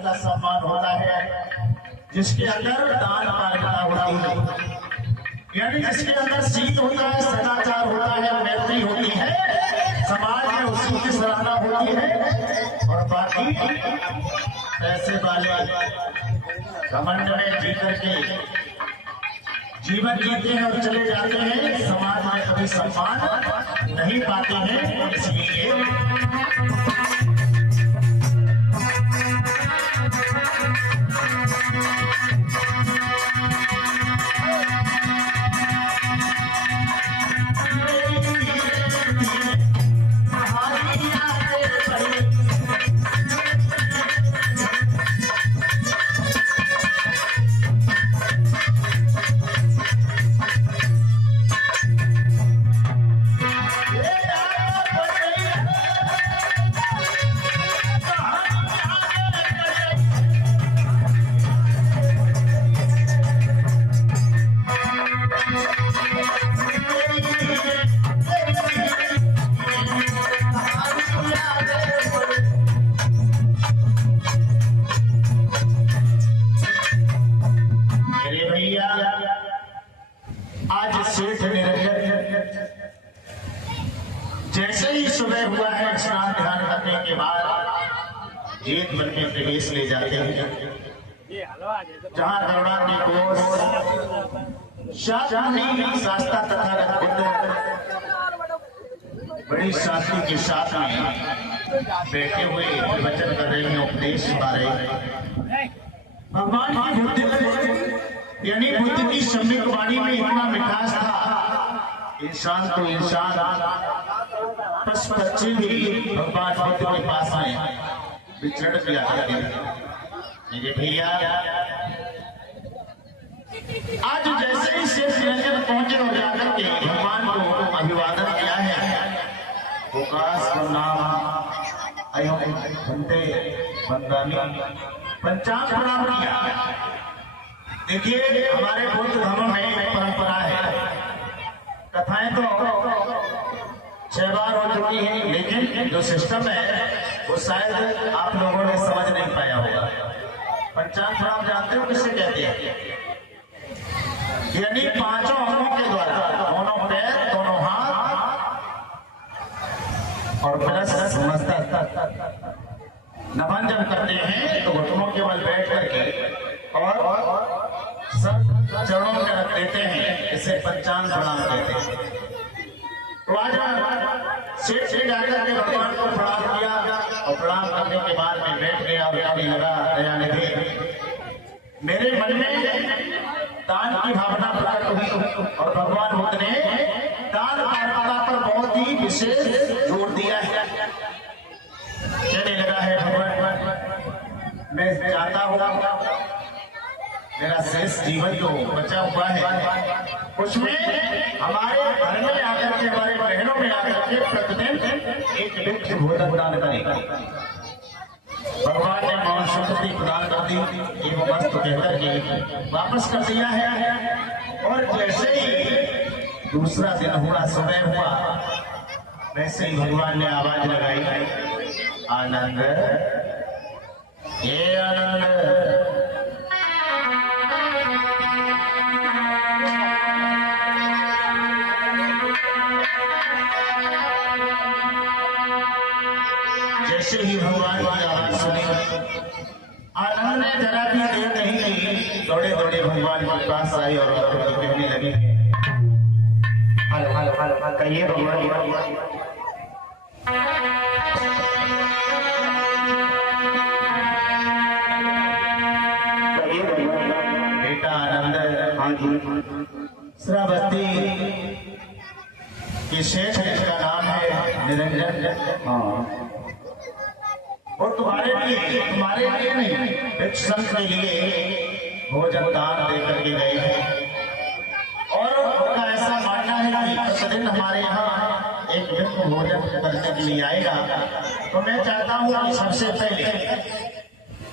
का सम्मान होता है जिसके अंदर दान कायरता होती है, यानी जिसके अंदर सील होता है, सदाचार होता है, मैत्री होती है, समाज में उसी की सराहना होती है। और बाकी पैसे वाले घमंड में जी करके जीवन जीते हैं और चले जाते हैं, समाज में कभी सम्मान नहीं पाते हैं। इसलिए आज सेठ निरंजन जैसे ही सुबह हुआ है, स्नान ध्यान करने के बाद जेठ मन में प्रवेश ले जाते हैं, जहाँ करुणामयी कोष शास्ता तथा रघुकुंड बड़ी शास्त्री के साथ में बैठे हुए प्रवचन कर रहे हैं, उपदेश पा रहे हैं। भगवान की बुद्धि यानी बुद्ध की सम्यक वाणी में इतना मिठास था, इंसान तो इंसान पशु पक्षी भी भगवान बुद्ध के पास में विचरण किया करते हैं। मेरे भैया आज जैसे ही शेष निरंजन पहुंचे और जाकर के भगवान को अभिवादन किया है, विकास का नाम अयम बंदे बंदानी पंचांग प्रणाम किया। देखिए हमारे बौद्ध धर्म में एक परंपरा है, कथाएं तो 6 बार हो चुकी हैं, लेकिन जो सिस्टम है वो शायद आप लोगों ने समझ नहीं पाया होगा। पंचांग प्रणाम जानते हो किससे कहते हैं? यानी 5 अंगों के द्वारा, दोनों पैर, दोनों हाथ और प्लस मस्तक नमन जब करते हैं तो घुटनों के बल बैठ करके और सब चरणों में रख देते हैं, इसे पंचांग प्रणाम कहते हैं। तो आज सेठ से जाकर के भगवान को प्रणाम किया और प्रणाम करने के बाद में बैठ गया और कहने लगा, दयानिधि मेरे मन में दान की भावना प्रकट हुई और भगवान बुद्ध ने दान कायरता पर बहुत ही विशेष जोर दिया है। कहने लगा है, भगवान मैं चाहता हूँ मेरा शेष जीवन जो बचा हुआ है उसमें हमारे घर में आकर के हमारे बहनों में आकर के प्रतिदिन एक व्यक्ति भोजन दान करेगा। भगवान ने मौन संपत्ति प्रदान कर दी, एक वस्तु कहकर के वापस कर दिया है। और जैसे ही दूसरा दिन हुआ, समय हुआ, वैसे ही भगवान ने आवाज लगाई, आनंद, ये आनंद, जैसे ही भगवान की आवाज सुनी, आनंद ने जरा भी देर नहीं की, दौड़े दौड़े भगवान के पास आई और कहने लगी, हेलो हेलो हेलो, कहिए भगवान। बेटा आनंद, हाँ जी, श्रावस्ती के शेष जिसका नाम है निरंजन, हाँ, और तुम्हारे लिए नहीं, एक संत के लिए भोजन दान देकर के गए हैं। और उनका ऐसा मानना है कि प्रतिदिन हमारे यहाँ एक व्यक्ति भोजन करने के लिए आएगा, तो मैं चाहता हूँ कि सबसे पहले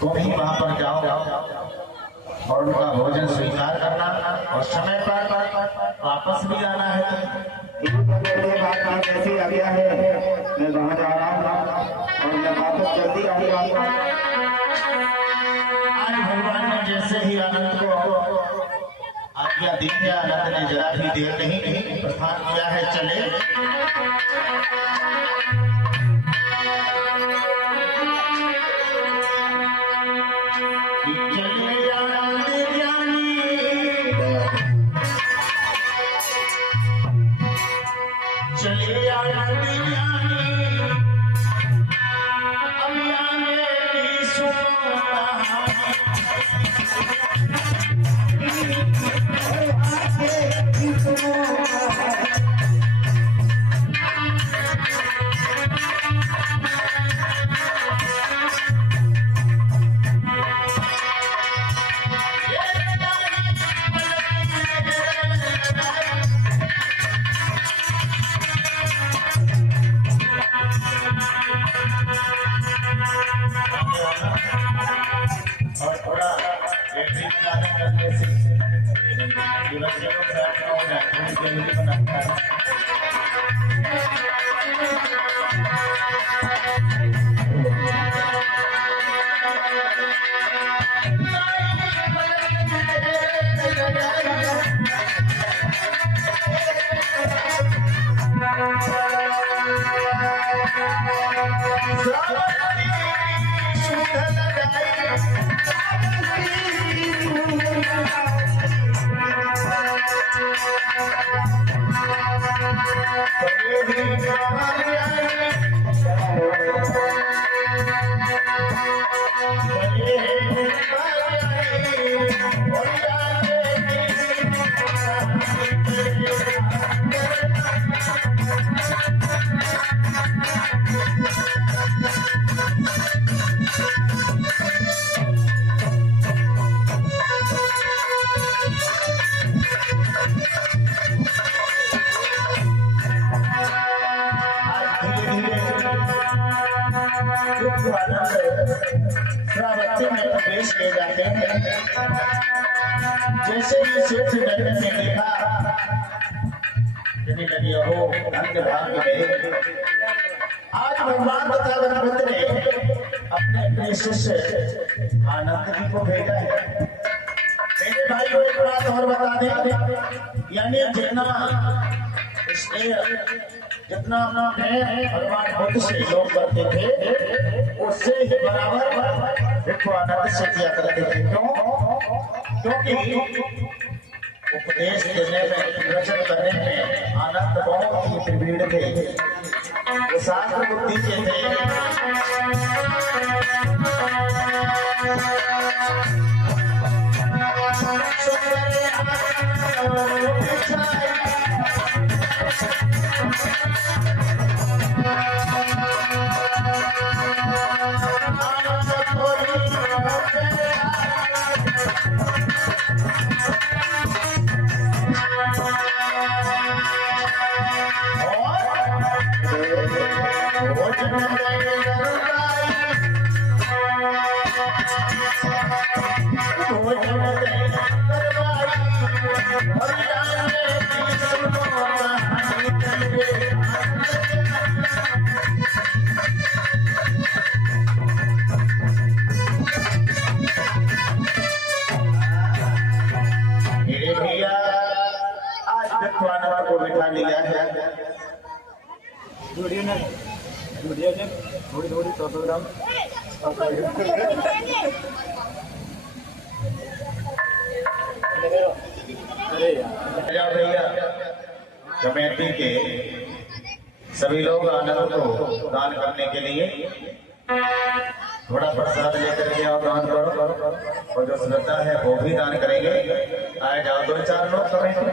तुम ही वहां पर जाओ और उनका भोजन स्वीकार करना और समय पर वापस भी आना है। जैसे आ गया है, मैं वहां जा रहा हूँ और मैं वापस जल्दी आऊंगा। आज भगवान ने जैसे ही आनंद को आज्ञा दी है, आनंद ने जरा भी देर नहीं प्रस्थान किया है, चले। और थोड़ा करने से बनाता है। श्रावस्ती में प्रवेश किए जाते हैं। जैसे ही सेठ नगर ने देखा, कहने लगी, हो धन्य भाग गए, आज भगवान तथागत बुद्ध ने अपने अपने शिष्य आनंद जी को भेजा है। मेरे भाई को एक बात और बता दें, यानी जितना भगवान बुद्ध से लोग करते थे, उससे ही बराबर देखो आनंद से किया करते थे। क्यों? क्योंकि उपदेश देने में, प्रवचन करने में आनंद बहुत ही प्रवीण थे, वो शास्त्र बुद्धि के थे। वीडियो ने थोड़ी थोड़ी 100 ग्राम अरे यार भैया कमेटी के सभी लोग आनंद को दान करने के लिए थोड़ा प्रसाद लेकर के आओ, दान करो और जो श्रद्धा है वो भी दान करेंगे। आए जाओ 2-4 लोग कमेटी